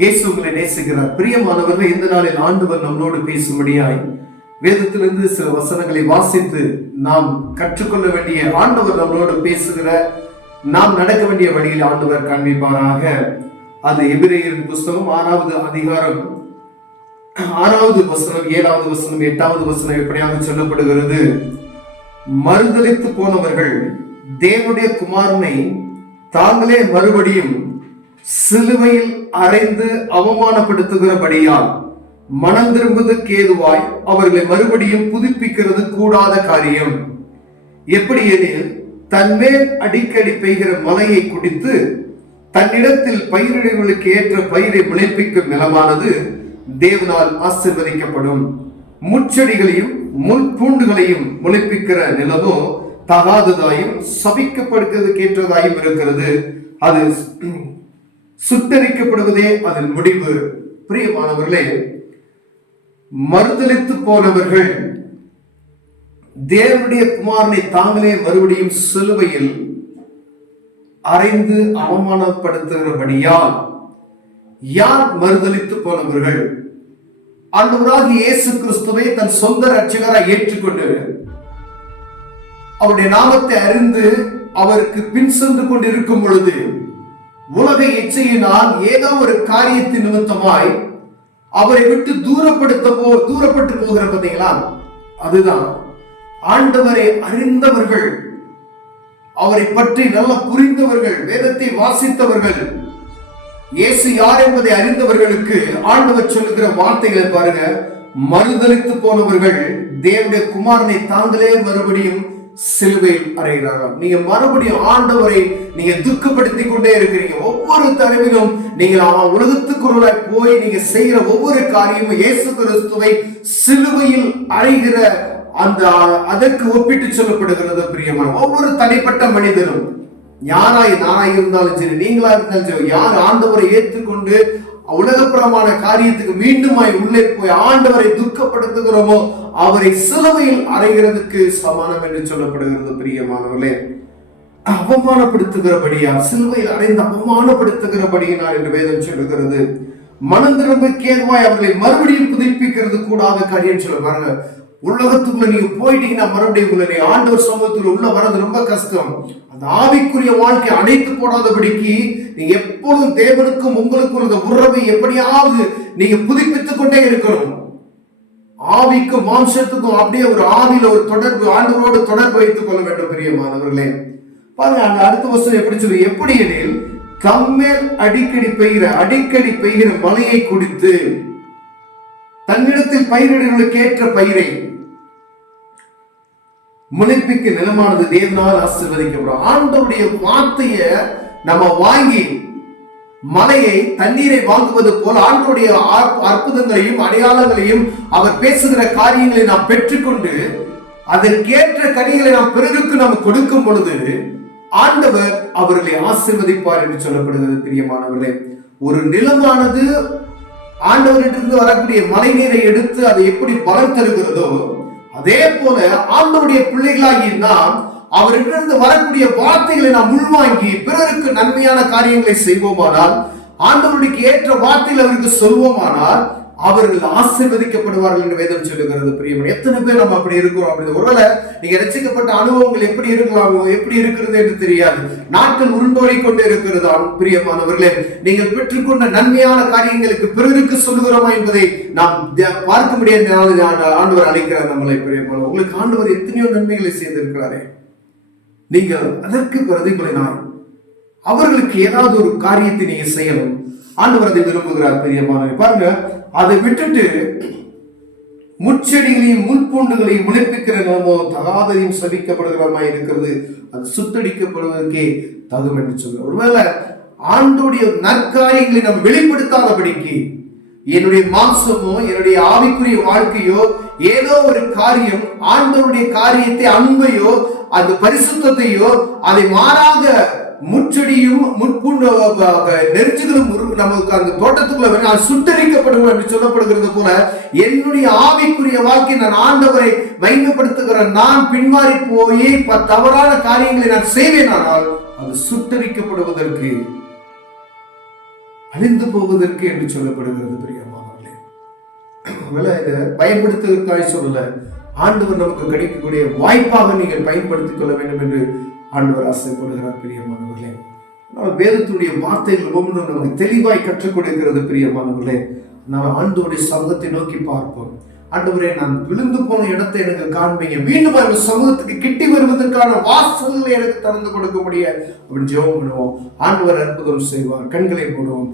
இயேசு உங்களை நேசிக்கிறார். பிரியமானவர்கள், இந்த நாளில் ஆண்டவர் நம்மளோடு பேசும்படியாய் வேதத்திலிருந்து சில வசனங்களை வாசித்து நாம் கற்றுக்கொள்ள வேண்டிய, ஆண்டவர் நம்மளோடு பேசுகிற, நாம் நடக்க வேண்டிய வழியில் ஆண்டவர் காண்பிப்பாராக. அது எபிரேயரின் புஸ்தகம் 6வது அதிகாரம் 6வது வசனம், 7வது வசனம், 8வது வசனம் எப்படியாக சொல்லப்படுகிறது. மறுதலித்து போனவர்கள் தேவனுடைய குமாரனை தாங்களே மறுபடியும் சிலுவையில் அறைந்து அவமானப்படுத்துகிறபடியால் மனம் திரும்புவதற்கு ஏதுவாய் அவர்களை மறுபடியும் புதுப்பிக்கிறது கூடாத காரியம். எப்படி எனில், தன்மேல் அடிக்கடி பெய்கிற மழையை குடித்து தன்னிடத்தில் பயிரிடுகளுக்கு ஏற்ற பயிரை முளைப்பிக்கும் நிலமானது தேவனால் ஆசீர்வதிக்கப்படும். முட்செடிகளையும் முள் பூண்டுகளையும் முளைப்பிக்கிற நிலமும் தகாததாயும் சபிக்கப்படுவதற்கு ஏற்றதாயும் இருக்கிறது. அது சுட்டரிக்கப்படுவதே அதன் முடிவு. பிரியமானவர்களே, மறுதலித்து போனவர்கள் தேவனுடைய குமாரனை தாங்களே மறுபடியும் சிலுவையில் அறைந்து அவமானப்படுத்துகிறபடியால், யார் மறுதலித்து போனவர்கள்? ஆண்டவராகிய இயேசு கிறிஸ்துவை தன் சொந்த இரட்சகராய் ஏற்றுக்கொண்டு அவருடைய நாமத்தை அறிந்து அவருக்கு பின் சென்று கொண்டிருக்கும் பொழுது, உலக இச்சையினால் ஏதோ ஒரு காரியத்தின் நிமித்தமாய் அவரை விட்டு தூரப்பட்டு போகிற பார்த்தீங்களா, அதுதான் ஆண்டவரை அறிந்தவர்கள், அவரை பற்றி நல்லா புரிந்தவர்கள், வேதத்தை வாசித்தவர்கள், இயேசு யார் என்பதை அறிந்தவர்களுக்கு ஆண்டவர் சொல்லுகிற வார்த்தைகளை பாருங்க. மறுதலித்து போனவர்கள் தேவனுடைய குமாரனை தாங்களே மறுபடியும் சிலுவையில் அறைகிறார்கள். நீங்க மறுபடியும் ஆண்டவரை நீங்க துக்கப்படுத்தி கொண்டே இருக்கிறீங்க. ஒவ்வொரு தடவையும் நீங்கள் உலகத்துக்குள்ளாய் போய் நீங்க செய்கிற ஒவ்வொரு காரியமும் இயேசு கிறிஸ்துவை சிலுவையில் அறைகிற அந்த அதற்கு ஒப்பிட்டு சொல்லப்படுகிறது. பிரியமான ஒவ்வொரு தனிப்பட்ட மனிதனும், நானாய் இருந்தாலும் சரி, நீங்களா இருந்தாலும் சரி, யார் ஆண்டவரை ஏற்றுக்கொண்டு உலகப்புறமான காரியத்துக்கு மீண்டுமாய் உள்ளே போய் ஆண்டவரை துக்கப்படுத்துகிறோமோ அவரை சிலுவையில் அறைகிறதுக்கு சமானம் என்று சொல்லப்படுகிறது. பிரியமானவர்களே, அவமானப்படுத்துகிறபடியா, சிலுவையில் அறைந்து அவமானப்படுத்துகிறபடியினார் என்று வேதம் சொல்லுகிறது. மனம் திரும்புவதற்கு ஏதுவாய் அவர்களை மறுபடியும் புதுப்பிக்கிறது கூடாத காரியம் சொல்ல பாருங்க. உலகத்துக்குள்ள நீங்க போயிட்டீங்கன்னா மறுபடியும் ஆண்டவர் சமூகத்துக்குள்ள உள்ள வர்றது ரொம்ப கஷ்டம். அந்த ஆவிக்குரிய வாழ்க்கை அணைத்து போடாதபடிக்கு நீங்க எப்பொழுதும் தேவனுக்கும் உங்களுக்கும் இந்த உறவை எப்படியாவது நீங்க புதுப்பித்துக் கொண்டே இருக்கணும். ஆவிக்கும் மாம்சத்துக்கும் அப்படியே ஒரு ஆவியில ஒரு தொடர்பு, ஆண்டவரோடு தொடர்பு வைத்துக் கொள்ள வேண்டும். பிரியமானவர்களே, பாருங்க அந்த அடுத்த வசனம் எப்படி சொல்லு. எப்படி எனில், தம்மேல் அடிக்கடி பெய்கிற மழையை குடித்து தன்னிடத்தில் பயிரிடுகளுக்கு ஏற்ற பயிரை முளைப்பிக்க நிலமானது தேவனால் ஆசீர்வதிக்கப்படும். ஆண்டவருடைய வார்த்தையை நம்ம வாங்கி மலையை தண்ணீரை வாங்குவது போல் ஆண்டவருடைய அற்புதங்களையும் அடையாளங்களையும் அவர் பேசுகிற காரியங்களை நாம் பெற்றுக்கொண்டு அதற்கேற்ற கனிகளை நாம் பிறருக்கு நாம் கொடுக்கும் பொழுது ஆண்டவர் அவர்களை ஆசீர்வதிப்பார் என்று சொல்லப்படுகிறது. பிரியமானவர்களே, ஒரு நிலமானது ஆண்டவரிடத்திலிருந்து வரக்கூடிய மழை நீரை எடுத்து அதை எப்படி பலன் தருகிறதோ, அதே போல ஆண்டவருடைய பிள்ளைகளாகி நாம் அவரிடத்திலிருந்து வரக்கூடிய வார்த்தைகளை நாம் உள்வாங்கி பிறருக்கு நன்மையான காரியங்களை செய்வோமானால், ஆண்டவருக்கு ஏற்ற வார்த்தைகள் அவருக்கு சொல்வோமானால் அவர்கள் ஆசீர்வதிக்கப்படுவார்கள் என்று வேதம் சொல்லுகிறது. பிரியமான எத்தனை பேர் நம்ம அப்படி இருக்கிறோம்? அப்படி ஒருவேளை நீங்க ரட்சிக்கப்பட்ட அனுபவங்கள் எப்படி இருக்கலாம், எப்படி இருக்கிறது என்று தெரியாது. நாட்கள் உருண்டோடி கொண்டு இருக்கிறது. பிரியமானவர்களே, நீங்கள் பெற்றுக்கொண்ட நன்மையான காரியங்களுக்கு பிறருக்கு சொல்லுகிறோமா என்பதை நாம் பார்க்க முடியாத ஆண்டவர் அழைக்கிறார் நம்மளை. பிரியமான உங்களுக்கு ஆண்டவர் எத்தனையோ நன்மைகளை செய்திருக்கிறாரே, நீங்கள் அதற்கு பிரதிபலனாய் அவர்களுக்கு ஏதாவது ஒரு காரியத்தை நீங்க செய்யணும். ஆண்டவர் அதை விரும்புகிறார். பிரியமான பாருங்க, அதை விட்டுட்டு முட்செடிகளையும் முள்பூண்டுகளையும் முளைப்பிக்கிற நிலமோ தகாதையும் சபிக்கப்படுகிறமா இருக்கிறது. அது சுத்தடிக்கப்படுவதற்கே தகும் என்று சொல்ற. ஒருவேளை ஆண்டோடைய நற்காரியங்களை நம்ம வெளிப்படுத்தாதபடிக்கு என்னுடைய மாம்சமோ என்னுடைய ஆவிக்குரிய வாழ்க்கையோ ஏதோ ஒரு காரியம் ஆண்டவருடைய காரியத்தை, அன்பையோ அந்த பரிசுத்தையோ அதை மாறாக முச்செடியும் முட்பூண்டு நெருஞ்சுகளும் நமக்கு அந்த தோட்டத்துக்குள்ள சுட்டரிக்கப்படும் என்று சொல்லப்படுகிறது போல, என்னுடைய ஆவிக்குரிய வாழ்க்கை நான் ஆண்டவரை மையப்படுத்துகிற நான் பின்மாறி போய் தவறான காரியங்களை நான் செய்வேன், ஆனால் அது சுட்டரிக்கப்படுவதற்கு அழிந்து போவதற்கு என்று சொல்லப்படுகிறது பிரியமானவர்களே. இதை பயன்படுத்துவதற்காக சொல்லல, ஆண்டவர் நமக்கு கிடைக்கக்கூடிய வாய்ப்பாக நீங்கள் பயன்படுத்திக் கொள்ள வேண்டும் என்று ஆண்டவர் ஆசைப்படுகிறார் பிரியமானவர்களே. வேதத்துடைய வார்த்தைகள் ஒவ்வொன்றும் நமக்கு தெளிவாய் கற்றுக் கொடுக்கிறது பிரியமானவர்களே. நாம் ஆண்டவருடைய சமூகத்தை நோக்கி பார்ப்போம். ஆண்டவரே, நான் விழுந்து போன இடத்தை எனக்கு காண்பீங்க, மீண்டும் அந்த சமூகத்துக்கு கிட்டி வருவதற்கான வாசல்களை எனக்கு திறந்து கொடுக்க முடியாது அப்படின்னு ஜெபம் பண்ணுவோம். ஆண்டவர் அற்புதம் செய்வார். கண்களை போடுவோம்.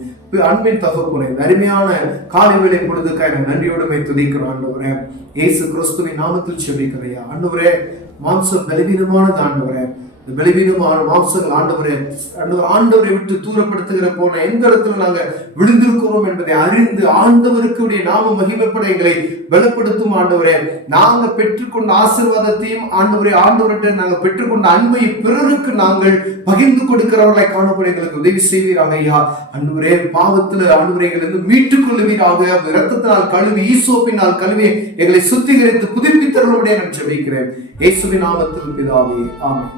அன்பின் தகப்பனே, அருமையான காலை வேளை பொழுதுக்காக நன்றியோடுமை துதிக்கிறோம். ஆண்டவரே, இயேசு கிறிஸ்துவின் நாமத்தில் செபிக்கிறையா. ஆண்டவரே, மாம்சம் பலவீனமானது. ஆண்டவரே, பலவீனமான மாம்சங்கள் ஆண்டவரை விட்டு தூரப்படுத்துகிற போன எந்த இடத்துல நாங்க விழுந்திருக்கிறோம் என்பதை அறிந்து ஆண்டவருக்கு நாம மகிமைப்பட எங்களை பலப்படுத்தும். ஆண்டவரே, நாங்க பெற்றுக்கொண்ட ஆசீர்வாதத்தையும் ஆண்டவர்கிட்ட நாங்க பெற்றுக்கொண்ட அன்பை பிறருக்கு நாங்கள் பகிர்ந்து கொடுக்கிறவர்களை காணப்பட எங்களுக்கு உதவி செய்வீராக ஐயா. ஆண்டவரே, பாவத்துல ஆண்டவரை எங்களை மீட்டுக் கொள்வீராக. இரத்தத்தினால் கழுவி, ஈசோப்பினால் கழுவி எங்களை சுத்திகரித்து புதுப்பித்தவர்களுடைய நான் ஜெபிக்கிறேன். இயேசுவின் நாமத்தில் பிதாவே, ஆமென்.